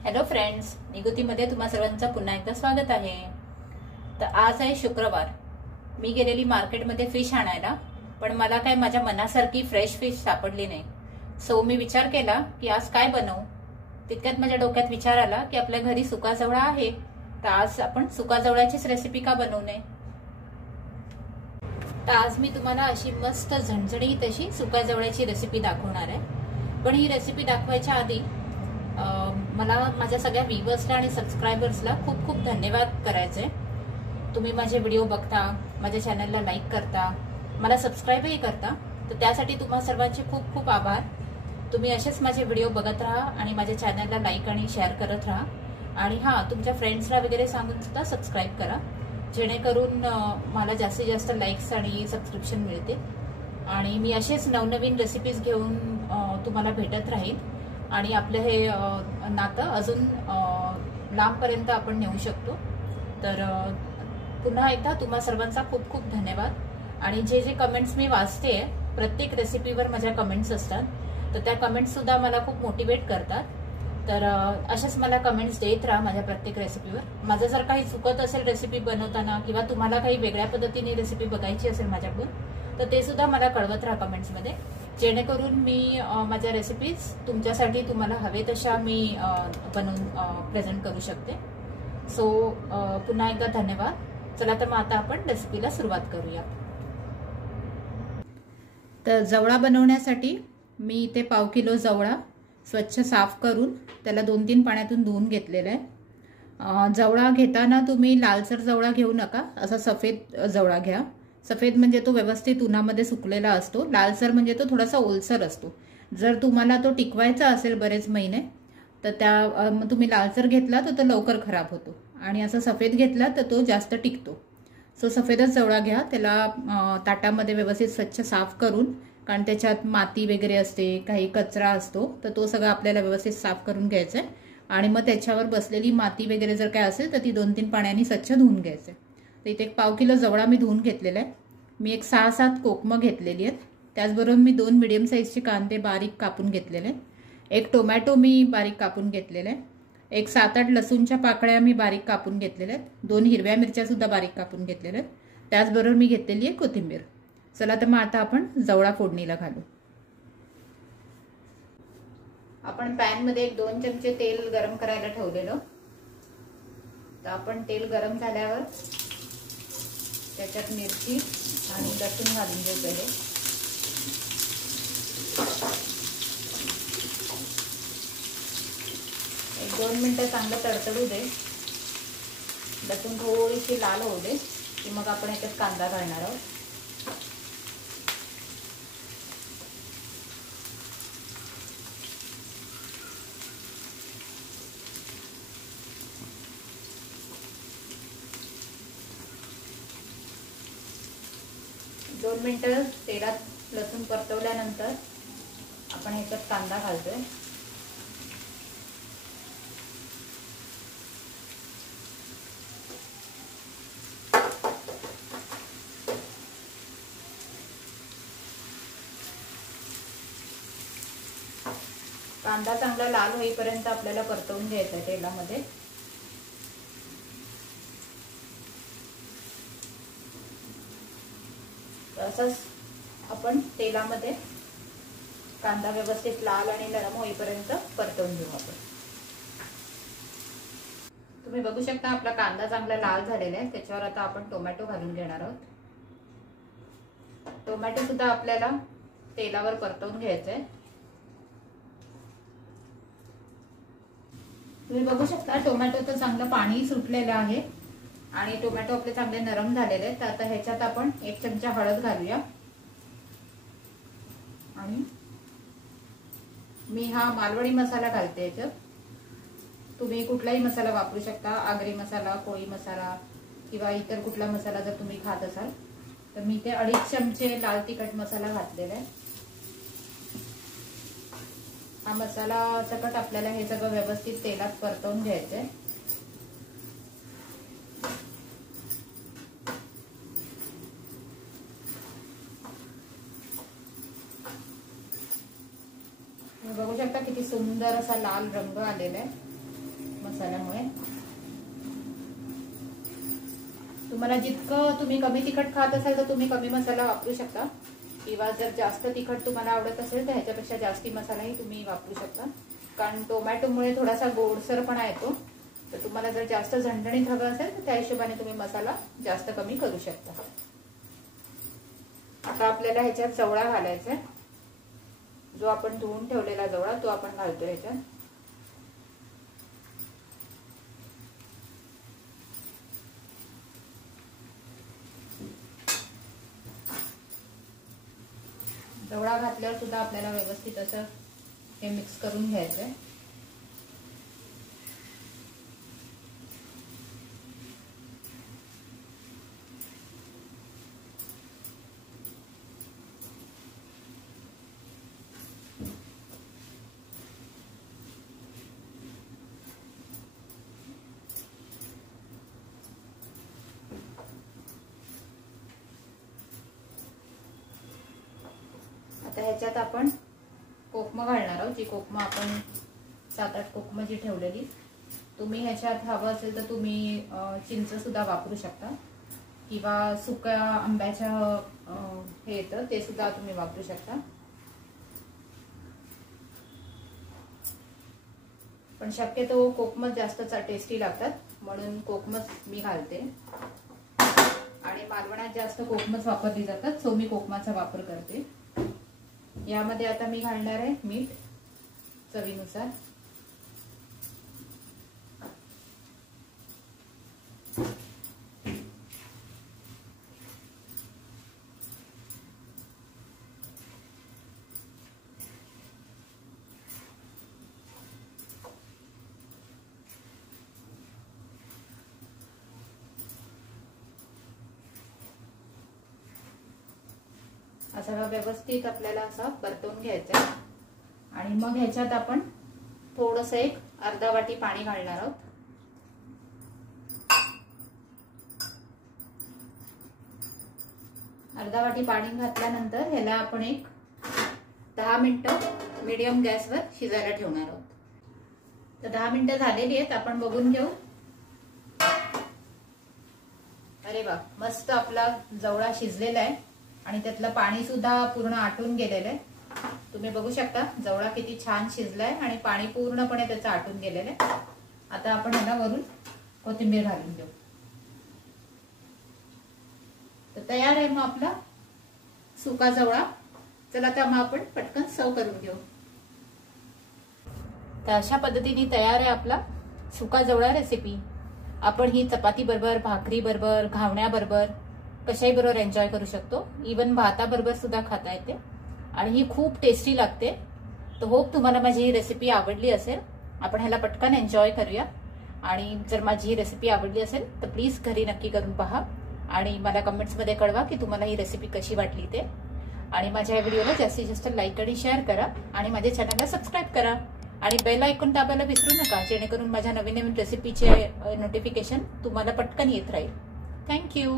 Hello friends, निगुतीमध्ये तुम्हा सर्वांचं पुन्हा एकदा स्वागत आहे। तर आज आहे शुक्रवार। मी गेलेली मार्केटमध्ये फिश आणायला, पण मला काय माझ्या मनासारखी फ्रेश फिश सापडली नाही। सो मी विचार केला की आज काय बनवू। तितक्यात माझ्या डोक्यात विचार आला की आपल्या घरी सुका जवळा आहे, तर आज आपण सुका जवळाचीच रेसिपी का बनवू नये। तर आज मी तुम्हाला अशी मस्त झणझणीत अशी सुका जवळाची रेसिपी दाखवणार आहे। पण ही रेसिपी दाखवायच्या आधी मला माझ्या सगळ्या व्ह्यूअर्सला आणि सबस्क्रायबर्सला खूप खूप धन्यवाद करायचे। तुम्ही माझे व्हिडिओ बघता, माझ्या चॅनलला लाईक करता, मला सबस्क्राईबही करता, तर त्यासाठी तुम्हा सर्वांचे खूप खूप आभार। तुम्ही असेच माझे व्हिडिओ बघत राहा आणि माझ्या चॅनलला लाईक आणि शेअर करत राहा। आणि हां, तुमच्या फ्रेंड्सला वगैरे सांगून सुद्धा सबस्क्राईब करा, जेणेकरून मला जास्तीत जास्त लाईक्स आणि सबस्क्रिप्शन मिळते आणि मी असेच नवनवीन रेसिपीज घेऊन तुम्हाला भेटत राहील आणि आपलं हे नातं अजून लांबपर्यंत आपण नेऊ शकतो। तर पुन्हा एकदा तुम्हा सर्वांचा खूप खूप धन्यवाद। आणि जे जे कमेंट्स मी वाचते, प्रत्येक रेसिपीवर माझ्या कमेंट्स असतात, तर त्या कमेंट्स सुद्धा मला खूप मोटिवेट करतात। तर अशाच मला कमेंट्स देत राहा माझ्या प्रत्येक रेसिपीवर। माझं जर काही चुकत असेल रेसिपी बनवताना किंवा तुम्हाला काही वेगळ्या पद्धतीने रेसिपी बघायची असेल माझ्याकडून, तर ते सुद्धा मला कळवत राहा कमेंट्समध्ये, जेणेकरून मी माझ्या रेसिपीज तुमच्यासाठी तुम्हाला हवे तशा मी बनवून प्रेझेंट करू शकते। सो पुन्हा एकदा धन्यवाद। चला तर मग आता आपण रेसिपीला सुरुवात करूया। तर जवळा बनवण्यासाठी मी इथे पाव किलो जवळा स्वच्छ साफ करून त्याला 2-3 पाण्यातून धुवून घेतलेला आहे। जवळा घेताना तुम्ही लालसर जवळा घेऊ नका, असा सफेद जवळा घ्या। सफेद म्हणजे तो व्यवस्थित उन्हामध्ये सुकलेला असतो, लालसर म्हणजे तो थोडासा ओलसर असतो। जर तुम्हाला तो टिकवायचा असेल बरेच महिने, तर तुम्ही लालसर घेतला तर तो लवकर खराब होतो आणि असा सफेद घेतला तर तो जास्त टिकतो। सो सफेदच जवळा घ्या। त्याला ताटामध्ये व्यवस्थित स्वच्छ साफ करून, कारण त्याच्यात माती वगैरे असते, काही कचरा असतो, तर तो सगळा आपल्याला व्यवस्थित साफ करून घ्यायचा आहे। आणि मग त्याच्यावर बसलेली माती वगैरे जर काय असेल तर ती 2-3 पाण्याने स्वच्छ धुवून घ्यायचं। तर इथे एक पाव किलो जवळा मी धुवून घेतलेला आहे। मी एक 6-7 कोकमं घेतलेली आहेत। त्याचबरोबर मी 2 मिडियम साईजचे कांदे बारीक कापून घेतलेले आहेत। एक टोमॅटो मी बारीक कापून घेतलेला आहे। एक 7-8 लसूणच्या पाकळ्या मी बारीक कापून घेतलेल्या आहेत। 2 हिरव्या मिरच्या सुद्धा बारीक कापून घेतलेल्या आहेत। त्याचबरोबर मी घेतलेली आहे कोथिंबीर। चला तर मग आता आपण जवळा फोडणीला घालू। आपण पॅन मध्ये 1-2 चमचे तेल गरम करायला ठेवलेलं। तर आपण तेल गरम झाल्यावर त्याच्यात मिरची आणि लसूण घालून घेऊ पहिले। 1-2 मिनिटं चांगलं तडतडू दे। लसूण थोडीशी लाल होऊ दे की मग आपण याच्यात कांदा घालणार आहोत। दोन मिनिटं तेलात लसूण परतवल्यानंतर आपण ह्याच्यात कांदा घालतोय। कांदा चांगला लाल होईपर्यंत आपल्याला परतवून घ्यायचा आहे तेलामध्ये। तसंच आपण तेलामध्ये कांदा व्यवस्थित लाल आणि नरम होईपर्यंत परतवून घेऊ आपण। तुम्ही बघू शकता आपला कांदा चांगला लाल झालेला आहे। त्याच्यावर आता आपण टोमॅटो घालून घेणार आहोत। टोमॅटो सुद्धा आपल्याला तेलावर परतवून घ्यायचं आहे। तुम्ही बघू शकता टोमॅटोचं चांगलं पाणी सुटलेलं आहे आणि टोमॅटो आपले चांगले नरम झालेले आहेत। तर आता ह्याच्यात आपण 1 चमचा हळद घालूया आणि मी हा मालवणी मसाला घालते याच्यात। तुम्ही कुठलाही मसाला वापरू शकता, आगरी मसाला, कोळी मसाला किंवा इतर कुठला मसाला जर तुम्ही खात असाल तर। मी ते 2.5 चमचे लाल तिखट मसाला घातलेला आहे। हा मसाला सकट आपल्याला हे सगळं व्यवस्थित तेलात परतवून घ्यायचंय। बघू शकता किती सुंदर असा लाल रंग आलेला आहे। मसाल्यामुळे. तुम्हाला जितकं तुम्ही कमी तिखट खात असाल तर तुम्ही कमी मसाला वापरू शकता, किंवा जर जास्त तिखट तुम्हाला आवडत असेल तर ह्याच्यापेक्षा जास्ती मसालाही तुम्ही वापरू शकता. कारण टोमॅटोमुळे थोडासा गोडसरपणा येतो, तर तुम्हाला जर जास्त झणझणीत हवं असेल तर त्या हिशोबाने तुम्ही मसाला जास्त कमी करू शकता. आता आपल्याला ह्याच्यात जवळा घालायचा आहे. जो आपण धुवून ठेवलेला जवळा तो आपण घालतो ह्याच्यात. जवळा घातल्यावर सुद्धा आपल्याला व्यवस्थित असं हे मिक्स करून घ्यायचं आहे. आता ह्याच्यात आपण कोकम घालणार आहोत. जी कोकम आपण 7-8 कोकम जी ठेवलेली, तुम्ही ह्याच्यात हवं असेल तर तुम्ही चिंच सुद्धा वापरू शकता, किंवा सुक्या आंब्याच्या हे येतं ते सुद्धा तुम्ही वापरू शकता. पण शक्यतो कोकमच जास्त टेस्टी लागतात म्हणून कोकमच मी घालते. आणि मालवणात जास्त कोकमच वापरली जातात, सो मी कोकमाचा वापर करते. यामध्ये आता मी घालणार आहे मीठ चवीनुसार. सगळं व्यवस्थित आपल्याला असं परतवून घ्यायचं आहे. आणि मग ह्याच्यात आपण थोडंसं एक अर्धा वाटी पाणी घालणार आहोत. अर्धा वाटी पाणी घातल्यानंतर ह्याला आपण एक 10 मिनिटं मीडियम गॅसवर शिजायला ठेवणार आहोत. तर 10 मिनिटं झालेली आहेत, आपण बघून घेऊ. अरे वा, मस्त आपला जवळा शिजलेला आहे आणि त्यातलं पाणी सुद्धा पूर्ण आटून गेलेलं आहे. तुम्ही बघू शकता जवळा किती छान शिजलाय आणि पाणी पूर्णपणे त्याचं आटून गेलेलं आहे. आता आपण ह्याला वरून कोथिंबीर घालून देऊ. तर तयार आहे मग आपला सुका जवळा. चला आता मग आपण पटकन सर्व करून घेऊ. तर अशा पद्धतीने तयार आहे आपला सुका जवळा रेसिपी. आपण ही चपाती बरोबर, भाकरी बरोबर, घावण्या बरोबर, कशाही बरोबर एन्जॉय करू शकतो. इवन भाताबरोबर सुद्धा खाता येते आणि ही खूप टेस्टी लागते. तर होप तुम्हाला माझी ही रेसिपी आवडली असेल. आपण ह्याला पटकन एन्जॉय करूया. आणि जर माझी ही रेसिपी आवडली असेल तर प्लीज घरी नक्की करून पहा आणि मला कमेंट्समध्ये कळवा की तुम्हाला ही रेसिपी कशी वाटली ते. आणि माझ्या या व्हिडिओला जास्तीत जास्त लाईक आणि शेअर करा आणि माझ्या चॅनलला सबस्क्राईब करा आणि बेल आयकॉन दाबायला विसरू नका, जेणेकरून माझ्या नवीन नवीन रेसिपीचे नोटिफिकेशन तुम्हाला पटकन येत राहील. थँक्यू.